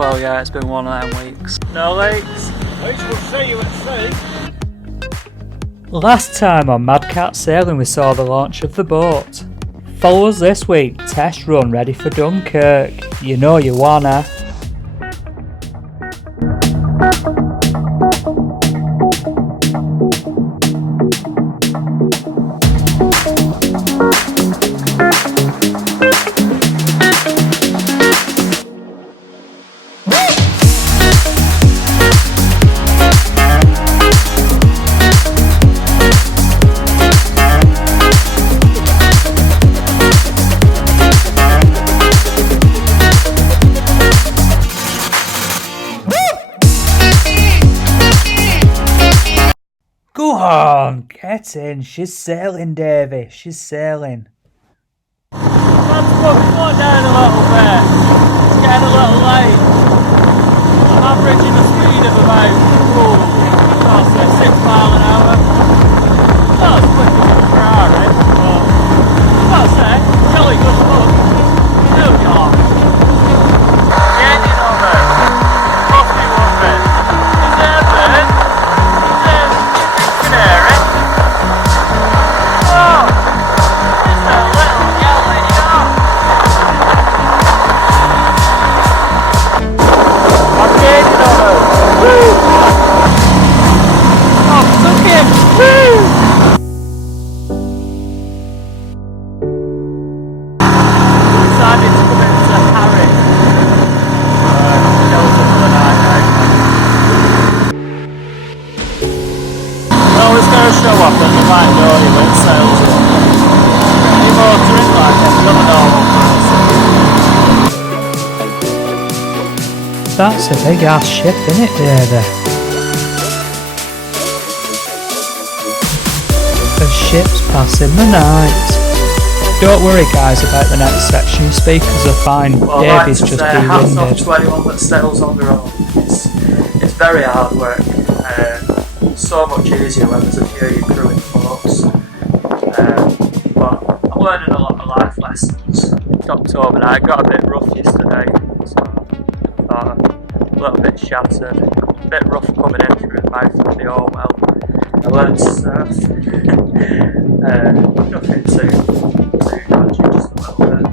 Well, yeah, it's been one of them weeks. No lakes. At least we'll see you at sea. Last time on Madcat Sailing we saw the launch of the boat. Follow us this week, test run ready for Dunkirk. You know you wanna. Go on, get in. She's sailing, Davey. She's sailing. Let's slow down a little bit. It's getting a little late. I'm averaging a speed of about, I'll say 6 miles an hour. Not as quick as a Ferrari, but I'll say, jolly good fun. No yawn. The engine on it. Coffee one bit. Is there a bird? Is there a canary? Oh! It's a little yellow yacht. I'm gaining on it. Woo! Oh, took him! Woo! Decided to come into Harry. Delta for the night now. Always going to show up at the right door you when sails up. Any motoring like any other normal person. That's a big ass ship, isn't it, Davey? The ship's passing the night. Don't worry guys about the next section, speakers are fine. Well, Davey's like to just say, hats off de-winded. to anyone that sails on their own. It's very hard work. So much easier when there's a few of you crewing boats. But I'm learning a lot of life lessons. It's October now, it got a bit rough yesterday, so I thought a little bit shattered, a bit rough coming in through the mouth of the Orwell. I learned to surf. Nothing too dodgy, just a little bit.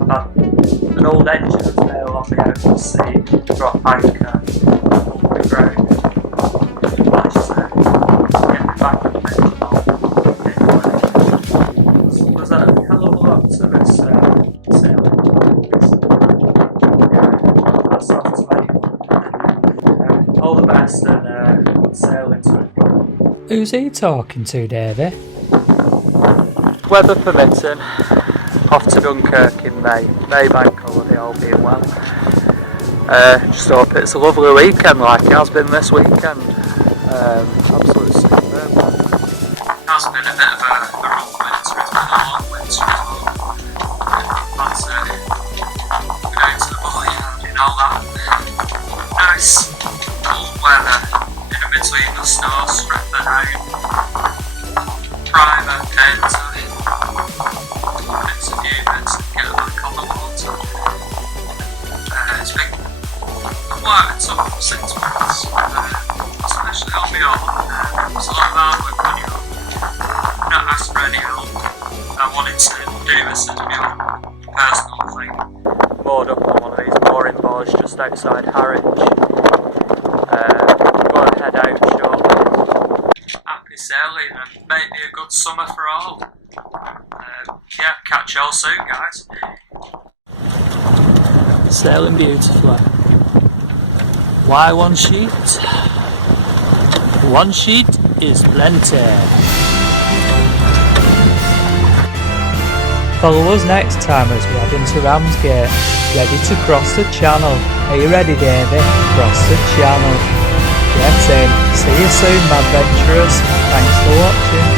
I've had an old engine that's there on the open sea, drop anchor, up the ground. Managed to get me back on the engine on. There's a hell of a lot to this sailing. That's off to anyone. All the best and good sailing to everyone. Who's he talking to, Davey? Weather permitting, off to Dunkirk in May. May bank holiday, all being well. Just hope it's a lovely weekend like it has been this weekend. Absolutely superb. It has been a bit of a rough winter, it's been a long winter as well. But we're down to the boatyard and all that. Nice cold weather in between the snow stripping out. Primer, painter, bits of new bits to get back on the water. It's been quite a tough 6 months, especially on my own. It's a lot of hard work on your own. Not asked for any help. I wanted to do this as my own personal thing. Moored up on one of these mooring boards just outside Harwich. Going to head out shortly. Happy sailing and make me a good summer for all. Yeah, catch y'all soon, guys. Sailing beautifully. Why one sheet? One sheet is plenty. Follow us next time as we head into Ramsgate, ready to cross the channel. Are you ready, Davey? Cross the channel. Get in. See you soon, Madventurers. Thanks for watching.